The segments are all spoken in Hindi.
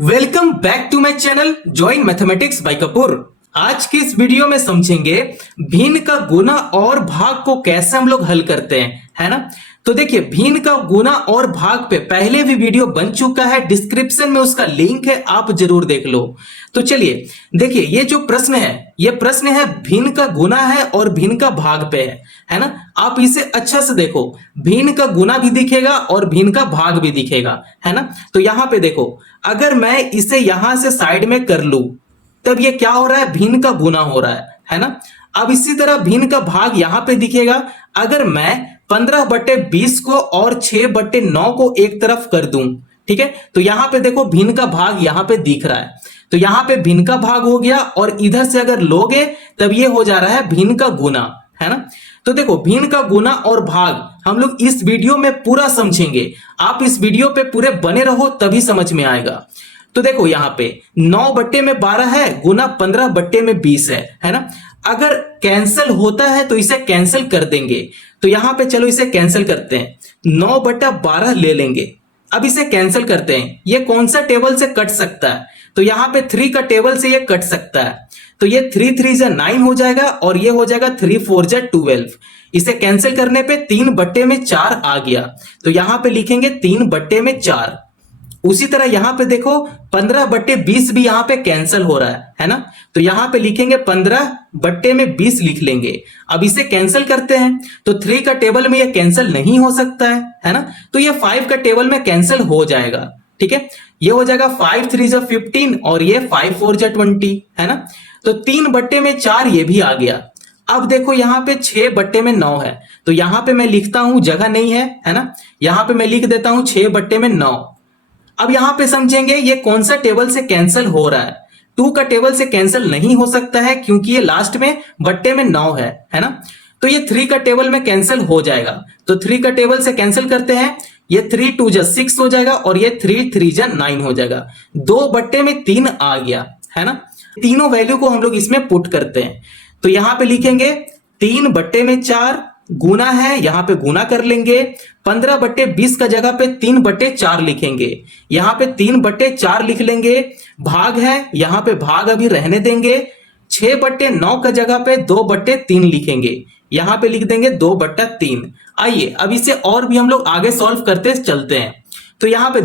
Welcome back to my channel join mathematics by Kapoor. आज की इस वीडियो में समझेंगे भिन्न का गुना और भाग को कैसे हम लोग हल करते हैं, है ना। तो देखिए, भिन्न का गुना और भाग पे पहले भी वीडियो बन चुका है, डिस्क्रिप्शन में उसका लिंक है, आप जरूर देख लो। तो चलिए देखिए, ये जो प्रश्न है, ये प्रश्न है भिन्न का गुना है और भिन्न का भाग पे है ना। आप इसे अच्छा से देखो, भिन्न का गुना भी दिखेगा और भिन्न का भाग भी दिखेगा, है ना। तो यहां पे देखो, अगर मैं इसे यहां से साइड में कर लूं तब ये क्या हो रहा है, भिन्न का गुना हो रहा है ना। अब इसी तरह भिन्न का भाग यहां पे दिखेगा। अगर मैं 15/20 को और 6/9 को एक तरफ कर दूं, ठीक है, तो यहां पे देखो भिन्न का भाग यहां पे दिख रहा है। तो यहां पे भिन्न का भाग हो गया और इधर से अगर लोगे तब ये हो जा रहा है भिन्न का गुना, है ना। तो देखो, भिन्न का गुना और भाग हम लोग इस वीडियो में पूरा समझेंगे। आप इस वीडियो पे पूरे बने रहो तभी समझ में आएगा। तो देखो, यहां पे 9/12 है गुना 15/20 है ना। अगर कैंसिल होता है तो इसे कैंसिल कर देंगे। तो यहां पे चलो इसे कैंसिल करते हैं, 9/12 ले लेंगे। अब इसे कैंसिल करते हैं, ये कौन सा टेबल से कट सकता है, तो यहां पे 3 का टेबल से ये कट सकता है। तो ये 3 3 जा 9 हो जाएगा और ये हो जाएगा 3 4 जा 12। इसे कैंसिल करने पे 3/4 आ गया। तो यहां पे लिखेंगे 3/4। उसी तरह यहां पे देखो 15/20 भी यहां पे कैंसिल हो रहा है ना। तो यहां पे लिखेंगे 15/20 लिख लेंगे। अब इसे कैंसिल करते हैं तो 3 का टेबल में ये कैंसिल नहीं हो सकता है ना। तो ये 5 का टेबल में कैंसिल हो जाएगा, ठीक है। ये हो जाएगा 5 3 जा 15 और ये 5 4 जा 20, है ना। तो 3/4 ये भी आ गया। अब देखो यहां पे 6/9 है, तो यहां पे मैं लिखता हूं, जगह नहीं है ना। यहां पे मैं लिख देता हूं 6/9। अब यहां पे समझेंगे ये कौन सा टेबल से कैंसिल हो रहा है। 2 का टेबल से कैंसिल नहीं हो सकता है क्योंकि ये लास्ट में बट्टे में 9 है ना। तो ये 3 का टेबल में कैंसिल हो जाएगा। तो 3 का टेबल से कैंसिल करते हैं, ये 3 2 जा 6 हो जाएगा और ये 3 3 जा 9 हो जाएगा। 2/3 आ गया, है ना। तीनों वैल्यू को हम लोग इसमें पुट करते हैं। तो यहां पे लिखेंगे 3/4 गुना है, यहां पे गुना कर लेंगे। 15/20 का जगह पे 3/4 लिखेंगे, यहां पे 3/4 लिख लेंगे। भाग है, यहां पे भाग अभी रहने देंगे। 6/9 का जगह पे 2/3 लिखेंगे, यहां पे लिख देंगे 2/3। आइए अब इसे और भी हम लोग आगे सॉल्व करते चलते हैं। तो यहां पे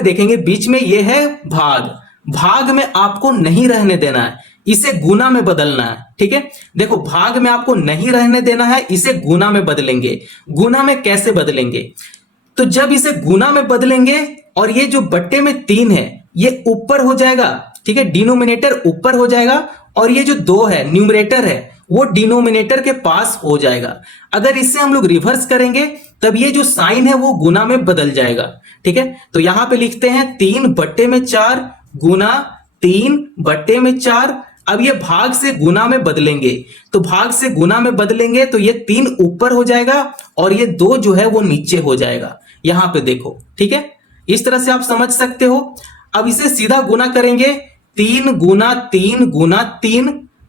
देखेंगे बीच में ये है भाग। भाग में आपको नहीं रहने देना है, इसे गुना में बदलना है, ठीक है। देखो, भाग में आपको नहीं रहने देना है, इसे गुना में बदलेंगे। गुना में कैसे बदलेंगे, तो जब इसे गुना में बदलेंगे और ये जो बट्टे में 3 है ये ऊपर हो जाएगा, ठीक है, डिनोमिनेटर ऊपर हो जाएगा और ये जो 2 है न्यूमरेटर है वो डिनोमिनेटर के पास हो जाएगा। अगर इसे हम लोग रिवर्स करेंगे तब ये जो साइन है वो गुना में बदल जाएगा, ठीक है। तो यहां पे लिखते हैं 3/4 गुना 3/4। अब ये भाग से गुना में बदलेंगे, तो भाग से गुना में बदलेंगे तो ये 3 ऊपर हो जाएगा और ये 2 जो है वो नीचे हो जाएगा। यहां पे देखो, ठीक है, इस तरह से आप समझ सकते हो। अब इसे सीधा गुना करेंगे, 3 गुना 3 गुना 3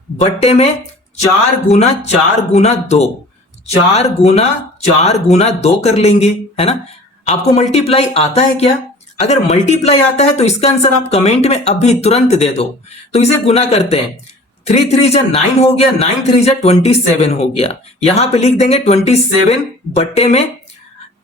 बट्टे में 4 गुना 4 गुना 2, 4 गुना 4 गुना 2 कर लेंगे, है ना। आपको मल्टीप्लाई आता है क्या? अगर मल्टीप्लाई आता है तो इसका आंसर आप कमेंट में अभी तुरंत दे दो। तो इसे गुना करते हैं, 3 3 जा 9 हो गया, 9 3 जा 27 हो गया। यहां पे लिख देंगे 27 बट्टे में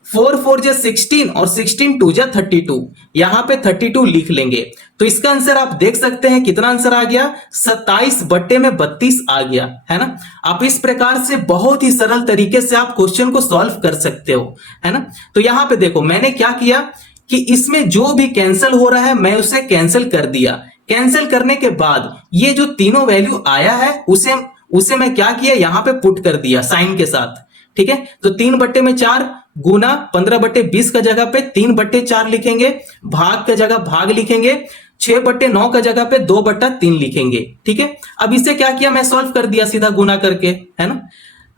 4 4 जा 16 और 16 2 जा 32, यहां पे 32 लिख लेंगे। तो इसका आंसर आप देख सकते हैं कितना आंसर आ गया, 27/32 आ गया, है ना। आप इस प्रकार से बहुत ही सरल तरीके से आप क्वेश्चन को सॉल्व कर सकते हो, है ना। तो यहां पे देखो मैंने क्या किया कि इसमें जो भी कैंसिल हो रहा है मैं उसे कैंसिल कर दिया। कैंसिल करने के बाद ये जो तीनों वैल्यू आया है उसे मैं क्या किया, यहां पे पुट कर दिया साइन के साथ, ठीक है। तो 3/4 गुना 15/20 का जगह पे 3/4 लिखेंगे, भाग का जगह भाग लिखेंगे, 6/9 का जगह पे 2/3 लिखेंगे, ठीक है। अब इसे क्या किया, मैं सॉल्व कर दिया सीधा गुना करके, है ना।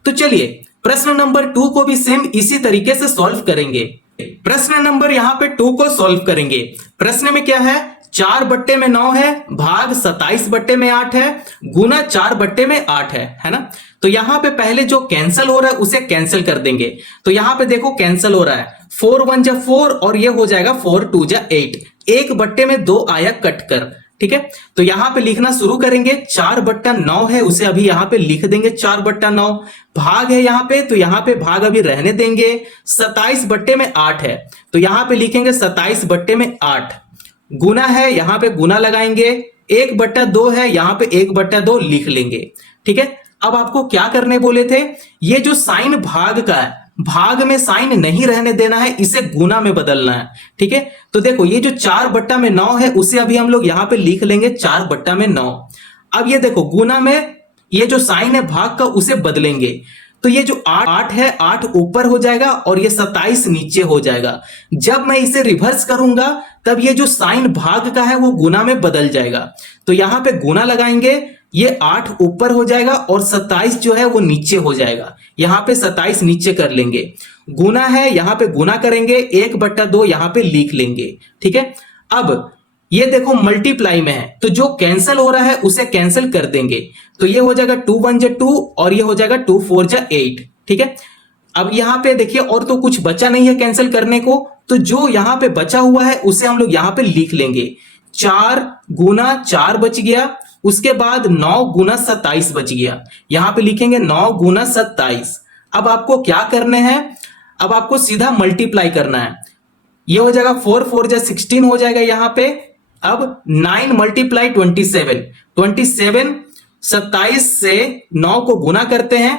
तो चलिए प्रश्न नंबर 2 को भी सेम इसी तरीके से सॉल्व करेंगे। प्रश्न नंबर यहां पे 2 को सॉल्व करेंगे। प्रश्न में क्या है, 4/9 है, भाग 27/8 है, गुना 4/8 है ना। तो यहां पे पहले जो कैंसिल हो रहा है उसे कैंसिल कर देंगे। तो यहां पे देखो कैंसिल हो रहा है, 4 1 जा 4 और ये हो जाएगा 4 2 जा 8, एक बट्टे में 2 आया कट कर। ठीक है, तो यहां पे लिखना शुरू करेंगे। 4/9 है, उसे अभी यहां पे लिख देंगे 4/9। भाग है यहां पे, तो यहां पे भाग अभी रहने देंगे। 27/8 है, तो यहां पे लिखेंगे 27/8। गुना है, यहां पे गुना लगाएंगे। 1/2 है, यहां पे 1/2 लिख लेंगे। ठीक है, अब आपको क्या करने बोले थे, ये जो साइन भाग का है, भाग में साइन नहीं रहने देना है, इसे गुना में बदलना है। ठीक है, तो देखो ये जो 4/9 है उसे अभी हम लोग यहां पे लिख लेंगे 4/9। अब ये देखो गुना में ये जो साइन है भाग का उसे बदलेंगे। तो ये जो 8 है, 8 ऊपर हो जाएगा और ये 27 नीचे हो जाएगा। जब मैं इसे रिवर्स करूंगा तब ये जो साइन भाग का है वो गुना में बदल जाएगा। तो यहां पे गुना लगाएंगे, ये 8 ऊपर हो जाएगा और 27 जो है वो नीचे हो जाएगा। यहां पे 27 नीचे कर लेंगे। गुना है, यहां पे गुना करेंगे, 1/2 यहां पे लिख लेंगे। ठीक है, अब ये देखो मल्टीप्लाई में है, तो जो कैंसिल हो रहा है उसे कैंसिल कर देंगे। तो ये हो जाएगा 2 1 जा 2 और ये हो जाएगा 2 4 जा 8। ठीक है, अब यहां पे देखिए और तो कुछ बचा नहीं है कैंसिल करने को, तो जो यहां पे बचा हुआ है उसे हम लोग यहां पे लिख लेंगे। 4 गुना 4 बच गया, उसके बाद 9 गुना 27 बच गया। यहां पे लिखेंगे 9 गुना 27। अब आपको क्या करने हैं, अब आपको सीधा मल्टीप्लाई करना है। ये हो जाएगा 4 4 जा 16 हो जाएगा यहां पे। अब 9 मल्टीप्लाई 27, 27 से 9 को गुना करते हैं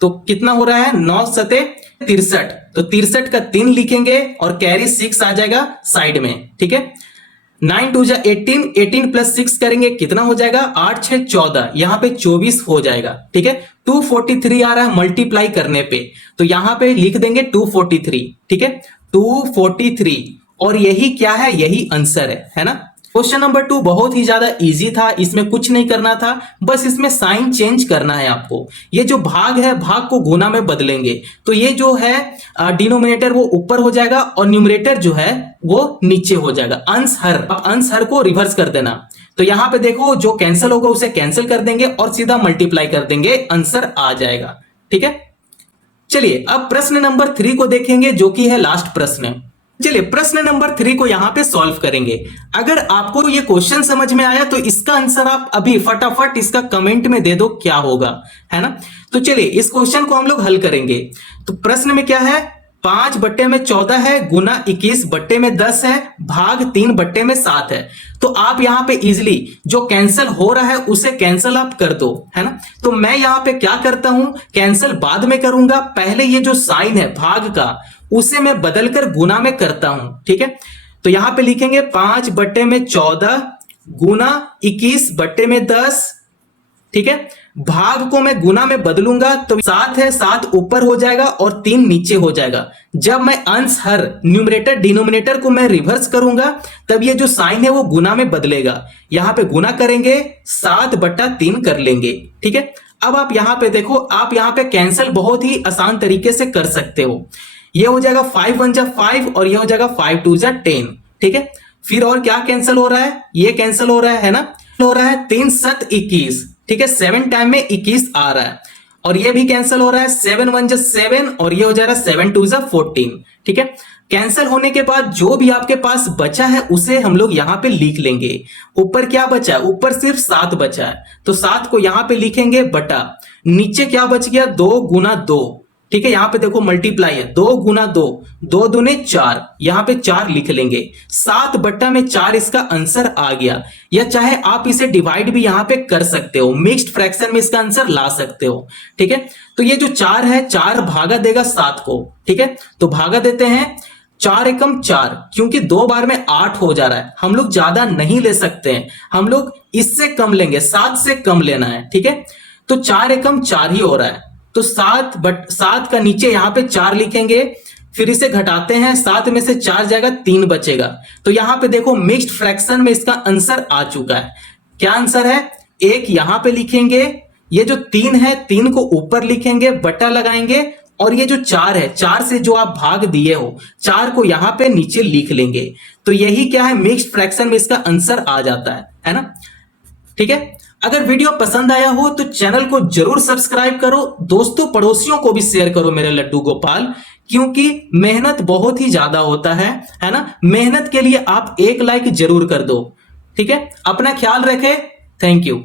तो कितना हो रहा है, 9 सते 63। तो 63 का 3 लिखेंगे और कैरी 6 आ जाएगा साइड में। ठीक है, 9 2 जा 18, 18 प्लस 6 करेंगे कितना हो जाएगा, 8 6 14, यहां पे 24 हो जाएगा। ठीक है, 243 आ रहा है मल्टीप्लाई करने पे, तो यहां पे लिख देंगे 243। ठीक है, 243 और यही क्या है, यही आंसर है ना। क्वेश्चन नंबर 2 बहुत ही ज्यादा इजी था, इसमें कुछ नहीं करना था, बस इसमें साइन चेंज करना है आपको। ये जो भाग है भाग को गुना में बदलेंगे, तो ये जो है डिनोमिनेटर वो ऊपर हो जाएगा और न्यूमरेटर जो है वो नीचे हो जाएगा। अंश हर, अब अंश हर को रिवर्स कर देना। तो यहां पे देखो जो कैंसिल होगा उसे कैंसिल कर देंगे और सीधा मल्टीप्लाई कर देंगे, आंसर आ जाएगा। ठीक है, चलिए अब प्रश्न नंबर 3 को देखेंगे जो कि है लास्ट प्रश्न। चलिए प्रश्न नंबर 3 को यहां पे सॉल्व करेंगे। अगर आपको ये क्वेश्चन समझ में आया तो इसका आंसर आप अभी फटाफट इसका कमेंट में दे दो क्या होगा, है ना। तो चलिए इस क्वेश्चन को हम लोग हल करेंगे। तो प्रश्न में क्या है, 5/14 है, गुना 21/10 है, भाग 3/7 है। तो आप यहां पे इजिली जो कैंसिल हो रहा है उसे कैंसिल आप कर दो, है ना। तो मैं यहां पे क्या करता हूं, कैंसिल बाद में करूंगा, पहले ये जो साइन है भाग का उसे मैं बदलकर गुना में करता हूं। ठीक है, तो यहां पे लिखेंगे 5/14 गुना 21/10। ठीक है, भाग को मैं गुना में बदलूंगा तो 7 है, 7 ऊपर हो जाएगा और 3 नीचे हो जाएगा। जब मैं अंश हर न्यूमरेटर डिनोमिनेटर को मैं रिवर्स करूंगा तब ये जो साइन है वो गुना में बदलेगा। यहां पे गुना करेंगे, 7/3 कर लेंगे। ठीक है, अब आप यहां पे देखो, आप यहां पे कैंसिल बहुत ही आसान तरीके से कर सकते हो। ये हो जाएगा 5 1 जा 5 और ये हो जाएगा 5 2 जा 10। ठीक है, फिर और क्या कैंसिल हो रहा है, ये कैंसिल हो रहा है ना, हो रहा है 3 7 21। ठीक है, 7 टाइम में 21 आ रहा है और ये भी कैंसिल हो रहा है, 7 1 जा 7 और ये हो जा रहा है 7 2 जा 14। ठीक है, कैंसिल होने के बाद जो भी आपके पास बचा है उसे हम लोग यहां पे लिख लेंगे। ऊपर क्या बचा है, ऊपर सिर्फ 7 बचा है, तो 7 को यहां पे लिखेंगे बटा, नीचे क्या बच गया, 2 गुना 2। ठीक है, यहां पे देखो मल्टीप्लाई है, 2 गुना 2, 2 दूने 4, यहां पे 4 लिख लेंगे। 7/4 इसका आंसर आ गया। या चाहे आप इसे डिवाइड भी यहां पे कर सकते हो, मिक्स्ड फ्रैक्शन में इसका आंसर ला सकते हो। ठीक है, तो ये जो 4 है, 4 भागा देगा 7 को। ठीक है, तो भागा देते हैं, 4 एकम 4, क्योंकि 2 बार में 8 हो जा रहा है, हम लोग ज्यादा नहीं ले सकते हैं, हम लोग इससे कम लेंगे, 7 से कम लेना है। ठीक है, तो 4 एकम 4 ही हो रहा है, तो 7 का नीचे यहां पे 4 लिखेंगे, फिर इसे घटाते हैं, 7 में से 4 जाएगा, 3 बचेगा। तो यहां पे देखो मिक्स्ड फ्रैक्शन में इसका आंसर आ चुका है। क्या आंसर है, 1 यहां पे लिखेंगे, ये जो 3 है 3 को ऊपर लिखेंगे, बटा लगाएंगे और ये जो 4 है, 4 से जो आप भाग दिए हो, 4 को यहां पे नीचे लिख लेंगे। तो यही क्या है, मिक्स्ड फ्रैक्शन में इसका आंसर आ जाता है ना। ठीक है, अगर वीडियो पसंद आया हो तो चैनल को जरूर सब्सक्राइब करो, दोस्तों पड़ोसियों को भी शेयर करो मेरे लड्डू गोपाल, क्योंकि मेहनत बहुत ही ज्यादा होता है ना। मेहनत के लिए आप एक लाइक जरूर कर दो, ठीक है। अपना ख्याल रखें, थैंक यू।